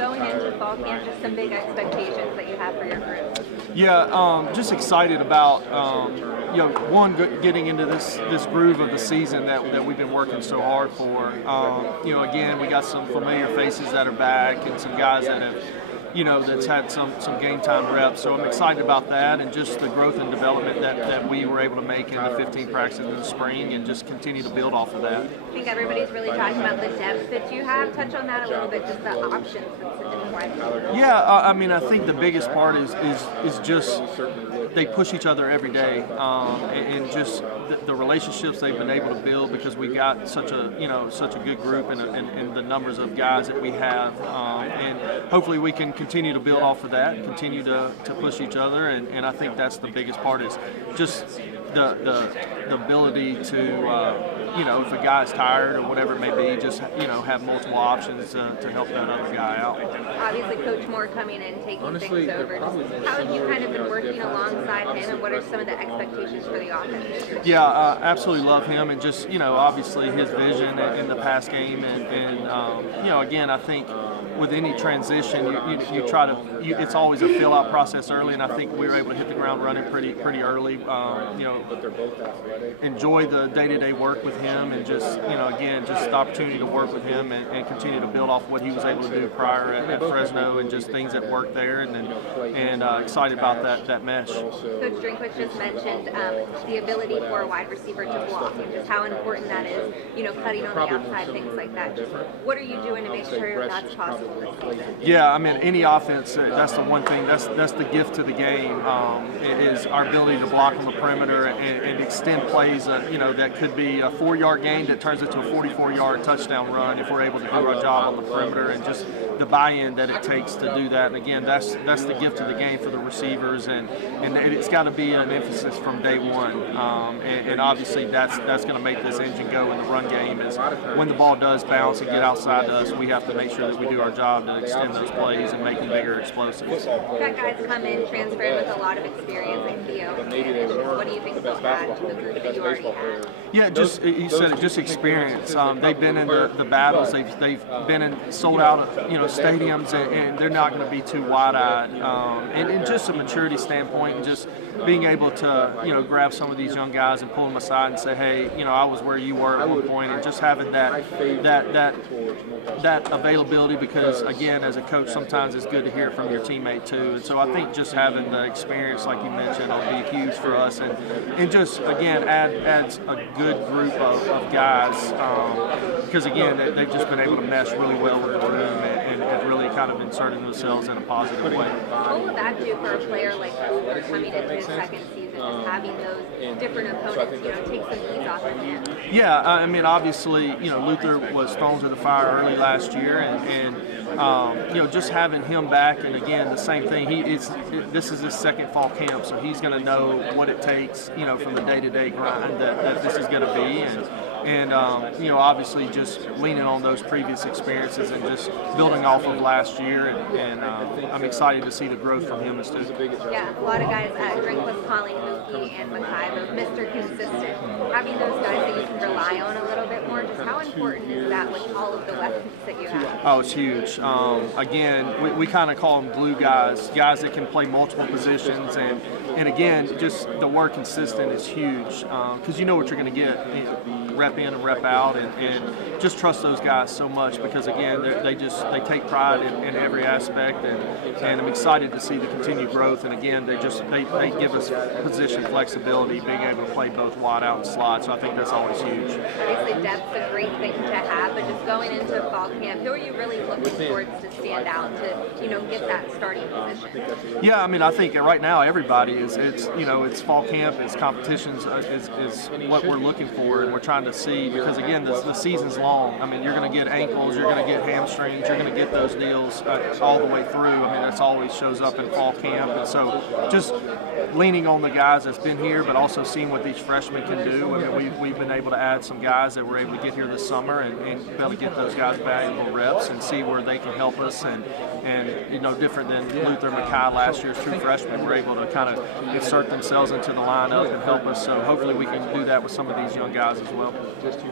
going into fall camp, just some big expectations that you have for your group. Yeah, just excited about one, getting into this groove of the season that we've been working so hard for. Again, we got some familiar faces that are back and some guys that have that's had some game time reps. So I'm excited about that and just the growth and development that we were able to make in the 15 practices in the spring and just continue to build off of that. I think everybody's really talking about the depth that you have. Touch on that a little bit, just the options that's in the wide. Yeah, I think the biggest part is just they push each other every day, and just the relationships they've been able to build because we got such a good group and the numbers of guys that we have, and hopefully we can continue to build off of that and continue to push each other, and I think that's the biggest part is just the ability to if a guy's tired or whatever it may be, just have multiple options to help that other guy out. Obviously, Coach Moore coming in, taking things over. How have you kind of been working alongside him, and what are some of the expectations for the offense? Yeah, absolutely love him, and just obviously his vision in the pass game, and again, I think with any transition, you try to. It's always a fill-out process early, and I think we were able to hit the ground running pretty early. Enjoy the day-to-day work with him, and just again, just the opportunity to work with him and continue to build off what he was able to do prior at Fresno, and just things that worked there, and excited about that mesh. Coach Drinkwitz just mentioned the ability for a wide receiver to block, and just how important that is. Cutting on the outside, things like that. Just what are you doing to make sure that's possible? Yeah, any offense, that's the one thing, that's the gift to the game, is our ability to block on the perimeter and extend plays, that could be a 4-yard gain that turns into a 44-yard touchdown run if we're able to do our job on the perimeter, and just the buy-in that it takes to do that. And again, that's the gift of the game for the receivers, and it's got to be an emphasis from day one, and obviously that's going to make this engine go in the run game is when the ball does bounce and get outside to us, we have to make sure that we do our job to extend those plays and make them bigger explosives. Got guys come in, transfer with a lot of experience like Theo. What do you think they'll add to the group that you already have? Yeah, you said it, just experience. They've been in the battles. They've been in sold out stadiums, and they're not going to be too wide-eyed. And just a maturity standpoint, and just being able to grab some of these young guys and pull them aside and say, hey, I was where you were at one point, and just having that availability, because again, as a coach, sometimes it's good to hear from your teammate too. And so I think just having the experience, like you mentioned, will be huge for us, and just again adds a good group of guys, because again they've just been able to mesh really well with the room and really kind of inserting themselves in a positive way. What will that do for a player like Luther coming into his second season, just having those different opponents, take some ease off of him? Yeah, obviously, Luther was thrown to the fire early last year, and just having him back, and again, the same thing. This is his second fall camp, so he's going to know what it takes, from the day-to-day grind that this is going to be, and obviously just leaning on those previous experiences and just building off of last year, and I'm excited to see the growth from him as too. Yeah, a lot of guys at Drinkwitz calling Mookie and McKay Mr. Consistent. Having those guys that you can rely on a little bit more, just how important is that with all of the weapons that you have? Oh, it's huge. Again, we kind of call them glue guys that can play multiple positions, and again, just the word consistent is huge, because you know what you're going to get. Rep in and rep out, and just trust those guys so much, because again they take pride in every aspect, and I'm excited to see the continued growth, and again they give us position flexibility, being able to play both wide out and slot, so I think that's always huge. Obviously depth's a great thing to have, but just going into fall camp, who are you really looking towards to stand out to get that starting position? Yeah, I think right now everybody it's fall camp, it's competitions is what we're looking for, and we're trying to see, because again the season's long. You're going to get ankles, you're going to get hamstrings, you're going to get those deals all the way through. That's always shows up in fall camp, and so just leaning on the guys that's been here, but also seeing what these freshmen can do. We've been able to add some guys that were able to get here this summer, and be able to get those guys valuable reps and see where they can help us, and different than Luther McKay last year's true freshmen were able to kind of insert themselves into the lineup and help us. So hopefully we can do that with some of these young guys as well.